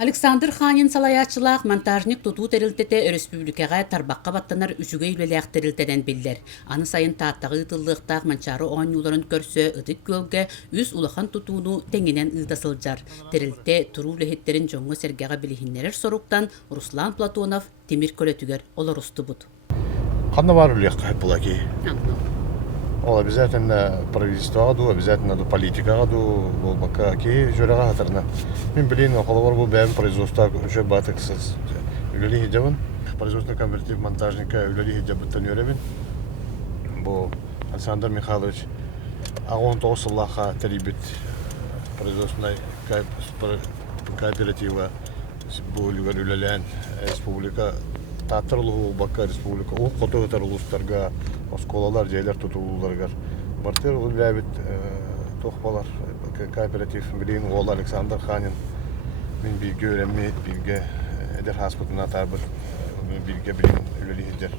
Александр Ханин салаячылақ монтажник тутуу терилтете республикаға тарбаққа баттанар үсүгей үлелек терилтеден биллер. Аны сайын тааттағы ытыллықтақ манчары оңюларын көрсө ытык көлге үс улахан тутууну теңинен ытасылжар. Терилте туру үлехеттерин жоңго сергеға билихиннерер соруктан Руслан Платонов Темир көлетүгер олорусту бут. Қанна бар үлек бұлаки? Ол обязательно правительствоға ду, обязательно ду политикаға ду, бұл бака ки жөреға хатырна. Мен білейін, оқалы бар бұл бәйім производства үші батықсыз. Үлелі хиджабын, производственный конвертив монтажника үлелі хиджабыттан өребін. Бұл Александр Михайлович ағуын тоғы сыллаға тәрибет производственный кооператива бұл үлелән республика Татырлы бака республика, ол қоты өтер ұлыстарға, осколалар, жайлар тұтылуларғар. Бартыр ол бәбіт тоқпалар, кооператив білейін, ол Александр Ханин. Мен білге өремейд, білге әдер хаспытына тарбыр, білге білейін өлелі хеджер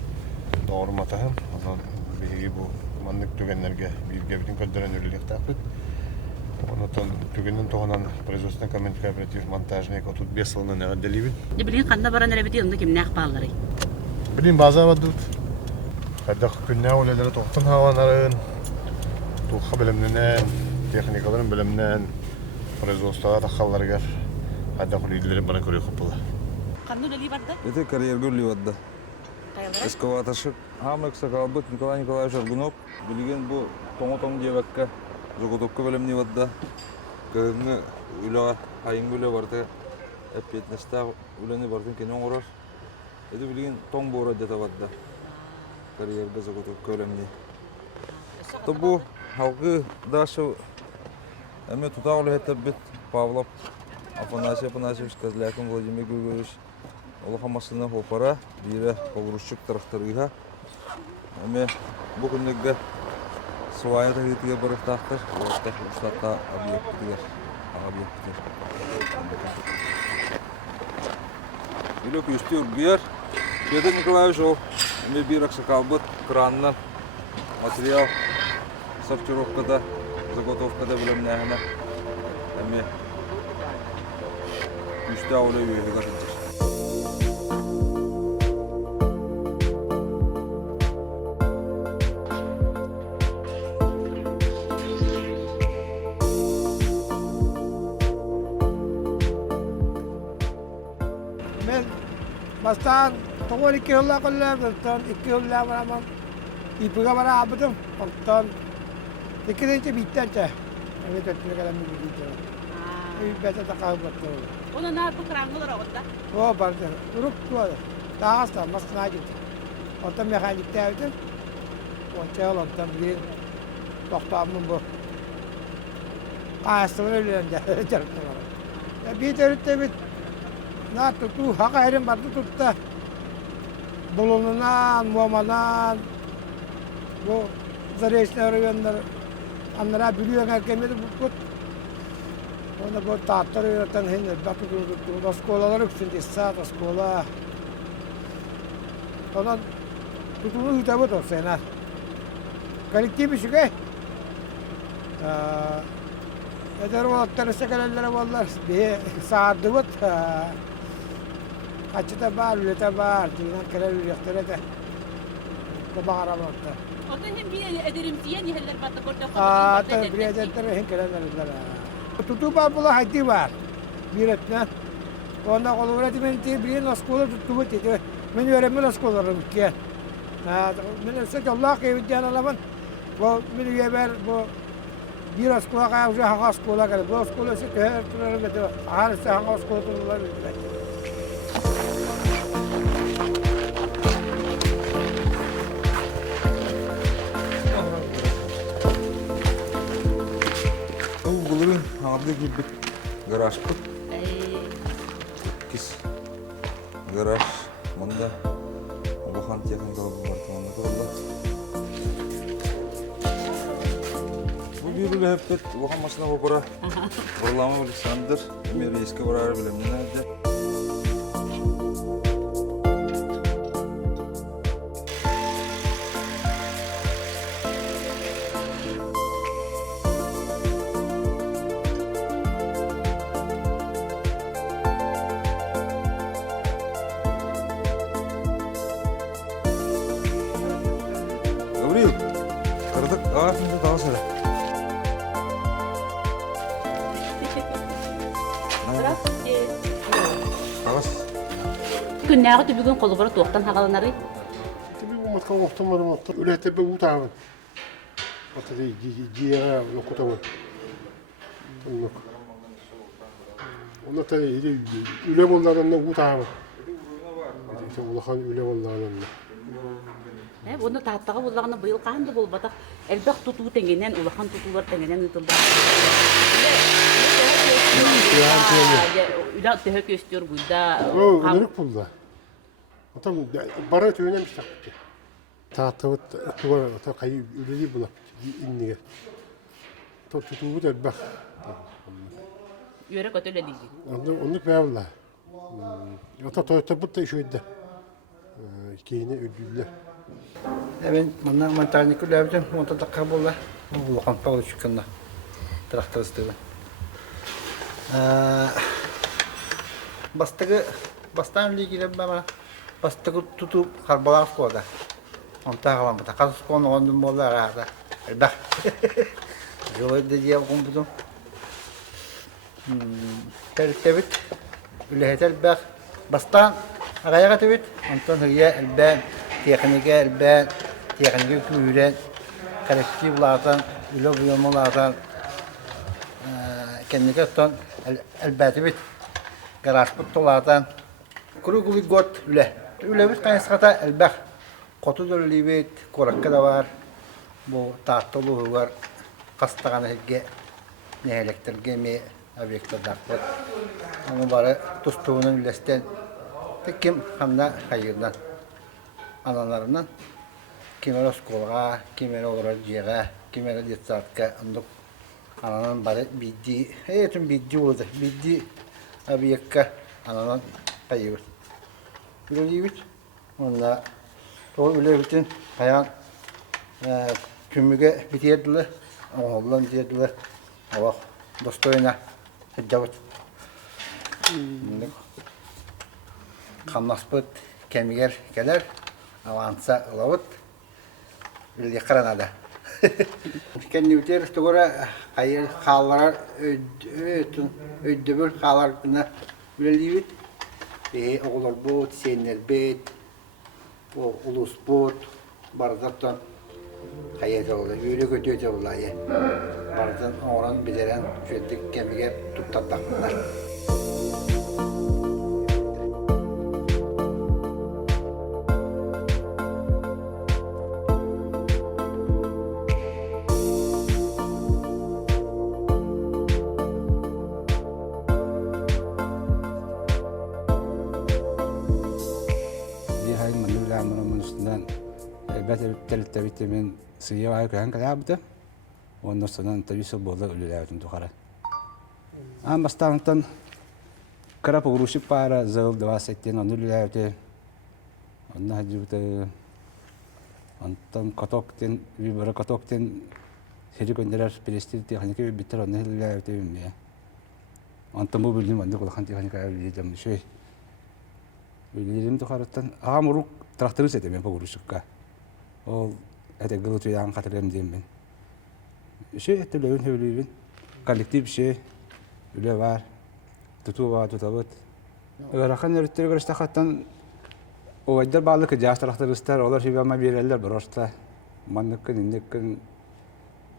doğru matahın. Ondan білге бұл маннык түгенлерге білге білейін көлдерін өлелік тақпыд. Онотон түгеннен тоғынан производственный кооператив монтажник отут 5 жылынан әғаделейбін. Білейін қанда баран әребеті ұнды кемнәқ бағалары? Білейін база бадыд. Қайдақ күнне өлелері тоқтын хаванарын, тұлқа білімнен, техникаларын білімнен, производствоға таққаларығар, қайдақ үлелері бана көрек құпылы. Қанды өлелі барды? Это карьер гүрлі барды. Қайылары? Эскаваташық. Хамлық сақалбыт Николай Николаевич Аргунов. Білген бұл тоңы-тоң дебәкке Жоготокко белемни бадда. Көгіңі үліға айың үлі барды. Әппетнестағы үліні бардың кені оңырар. Эді білген тоң бора дета бадда. Карьерге Жоготокко белемни. Бұл халқы дашы әме тұтақ үлі әттіп бет Павлов Афанасьевич Козлякин Владимир Григорьевич. Олы қамасына хопара, бейрі қолырышчық тарықтарыға. Әме бұл күндегі Суайын тағитіге бұрықтақтыр, олықта ұстатқа объекттігер. Үлік үсті үргер. Петр Николаевич ол бір ақсақалбыт кранынан материал сортировкада, заготовкада білімне әңіне. Әме үсті аулы өйді ғажынтыр. Bastan tunggu 2 yıl kalırlar, bastan 2 yıl var ipuga bara abdum, bastan 2 yıl bitti. Evet, ötüne kadar mı bitti? İyi bete takavuk battı. Onu ne yapıp kırangılar orada? O bardı, durup duvardı. Daha hasta, masına gitti. Orta mekanikte evdi. O çayol ortadan bir doktormun bu. Ağastığı öyle bir terütte bir na tutu hak ayrım bardı tuttu. Bulunundan, muamadan, bu zareçne arıyorlar. Anlara biliyor herkemedi bu kut. Onda bu tahtları yöneten henüz batı tuttu. Da skolalar üstünde saat skola. Ondan tutulu hitabı da senar. Kolektif bir şey. Eder olatları sekerlere varlar. Bir saatı var. Kaçta var, ülete var. Dinan keler üretleri de. Kabağ arabalar. Orada hem bir ederim diye niheller battı korda. Tabii bir ederleri hem keler verirler. Tutu babula hadi var. Bir etne. Ondan kolu öğretmeni bir naskola tuttu dedi. Ben öğrenme naskolarım ki. Ben size Allah kıymetli alaman. Bu bir yeber bu bir naskola kaya uca hangi naskola kadar. Bu naskola se her türlü dedi. Her se hangi naskola tutulur dedi. Bulurun ağabey gibi garaj kut. Kis garaj manda bakan teknik apartmanı kuruldu. Bu bir hep bakan masına opera. Orlama Alexander, bir eski varar bilemine de. Şimdi daha sonra. Ağız. Күннәгы түбүгөн колубара тоқтан хагаланары. Тебе уматка оқтамадым отта. Үле тебе утабын. Отта дей жиера окутабын. Оннук. Онда тәне иде үле болларында утабын. Ите улахан үле болларында. Оны тааттага буллаганы быйыл каанды болбатак. Элбек тутуу теңенен улахан тутуулар теңенен ытылды. Үля төһө көстөр буйда. О, нерек булда. Отам бара түйенем штакты. Таатыбыт тугар ата кайы үлели була инниге. То тутуу да бак. Үйрө көтөлө диги. Оннук бәвла. Ата тойта бутта шөйдө. Кейине өдүллөр. Мен мына монтажник үләбдем, монта такка булла. Улахан получканда. Трактор стыгы. Бастан лигилеп бама. Бастыгы тутуп харбалар кода. Онта галам бата. Каз кон ондун болар ада. Да. Жолой да дия компудум. Тәртәбит үләһәтәл бак. Бастан агаяга төбит. Онтан хыя элбән техника элбән техника күрән коллективлардан үле буйымлардан кеннеге тон элбәте бит гараж буттулардан круглый год үле бит кайсыгата элбәх коту дөллибет коракка да бар бу тартылуу бар кастаган хәгге не электрге ме объекттарда бар аны бары тустуунун үлестен теким хамна хайырдан аналарынан кемер школага, кемер орожига, кемер детсадка андык анан бары бидди, этим бидди болду. Бидди объектка анан кайыр. Үлебит. Онда ол үлебитин каян күмүгө битедиле, оглан дедиле. Ава достойна хәҗәбет. Камнаспыт кемигер келер. Аванса лавут или кранада. Кенни утер стора айыр халлар өйдөбөр халларына үлелибит. Оглар бот, сенер бет, улус бот, бардаттан хайыда болду. Үйрө көтөтө булай. Бардан оран бидерен жөддүк кемиге туттаттакнар. Televizyon siyah ayıkan kalabdı. Ondan sonra televizyon bolda ölülerdim tukara. Ama bastantan karap uğraşıp para zıl devam ettiğin onu ölülerdi. Ondan hacıbıdı. Ondan katokten bir bara katokten hedi gönderer prestij hani ki bitir onu ölülerdi mi? Ondan bu bildiğim anda kulakhan diye hani kayabilirim şey. Ölülerim tukaratan amuruk traktörü setemem uğraşıkka. O это гылычыян катырым деймин. Этелебин хөйлөбүн. Коллектив үлө бар. Тутуба тутабыт. Ырахан өрттөр көрөстахаттан ойдар баалык жаштарактырыстар, олар шибама берелер бороста. Манныкын индекин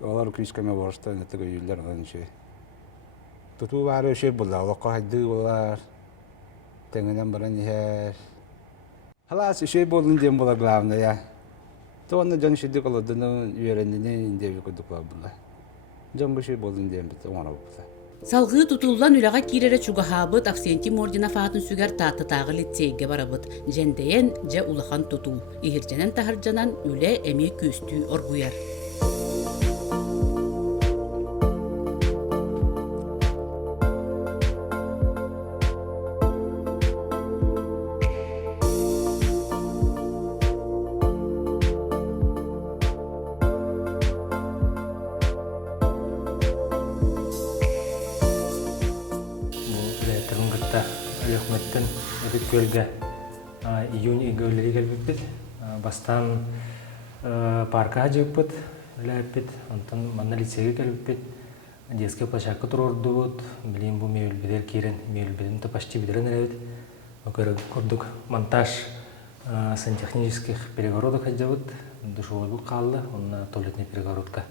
олар кришкаме бороста, нетеге үйлер анан Тутуба булла, локайды булар. Теңенен баран ихер. Халас болдун дем була главное. Тоонна жан шидик олодуну үйренини индеби кудукла була. Жан буши болдун дембит оңора була. Салгы тутуллан үлага кирере чугахабыт Авсентий Мординов атын сүгер тааты-тагы лицейге барабыт. Жендейен жа улахан тутул. Ихирженен тахаржанан үле эме көстүү оргуяр. Өкмөттөн өткөлгө июнь игөлери келбеппит. Бастан парка жыппыт, үләппет, онтон манна лицейге келіппет, детская площадка тұрорды бұд, білейін бұл мейілбедер керен, мейілбеден почти бедерен әрәбет. Көрдік монтаж сантехнических перегородок әдебіт, душевой бұл қалды, онна туалетный перегородка.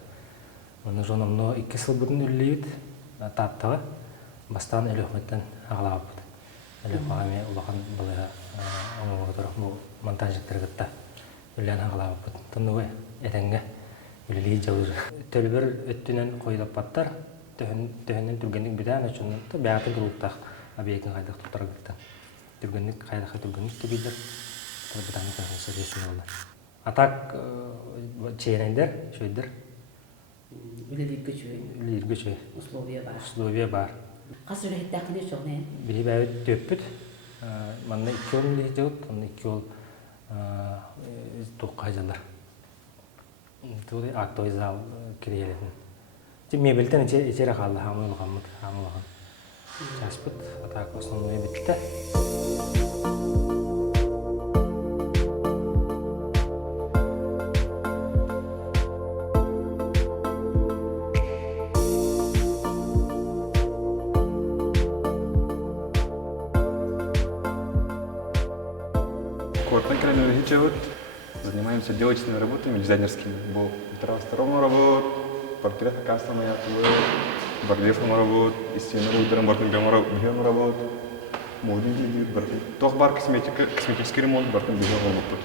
Оны жонымно 2 сыл бұдын үллейбет, таптығы, бастан әліқметтен ағылап бұд. Әліқмағаме ұлақан бұлыға оңығыдыр бұл монтаждіктер ғытта үллән ағылап бұд. Тұнығы әтәңгі үлілей жауыр. Төлбір өттінен қойылап баттар, төхінен түргенік бідән өчінен бәғатын тұрылықтақ объектін қайдақ тұқтар ғытта. Түргенік қайдақы түргенік түбейдір, бұтаны қайдақсы ресін олар. Атак чейнендер, шөйдір. Үлелерге шөй. Условия бар. Қас үләхеттәқіне жоғын ән? Білі бәует төппіт. Манна 2 ол үлі жауыт, онна 2 ол тоққа жалар. Туды актой зал кірелетін. Мебелтен ечері қалды, хамыл ұлған. Часпыт, атак основной бітті. Занимаемся делочными работами, дизайнерскими. Был второму работ, портрет кастомный бардефом работ, истинный утром бортом работ, модный бардеф. Тох бар косметический ремонт бортом работ.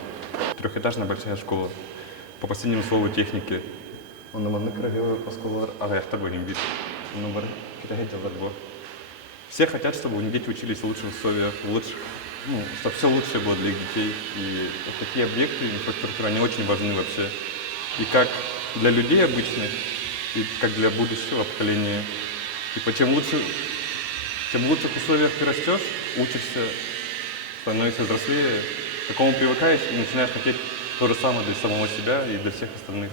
Трехэтажная большая школа. По последнему слову техники. Он на модных гравюрах по школе, а я второй не бит. Но бар китайский отбор. Все хотят, чтобы у них дети учились в лучших условиях, чтобы все лучшее было для их детей. И вот такие объекты, инфраструктура, они очень важны вообще. И как для людей обычных, и как для будущего поколения. И чем в лучших условиях ты растешь, учишься, становишься взрослее, к такому привыкаешь и начинаешь хотеть то же самое для самого себя и для всех остальных.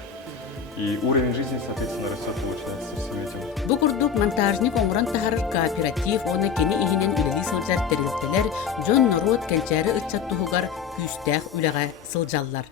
И уровень жизни, соответственно, растет и улучшается со всем этим. Бу курдук монтажник оңран тахар кооператив оны кени ихинен үлели сылжар терилтелер, жон народ келчәрі ытчат тухугар күстәх үләгә сылжаллар.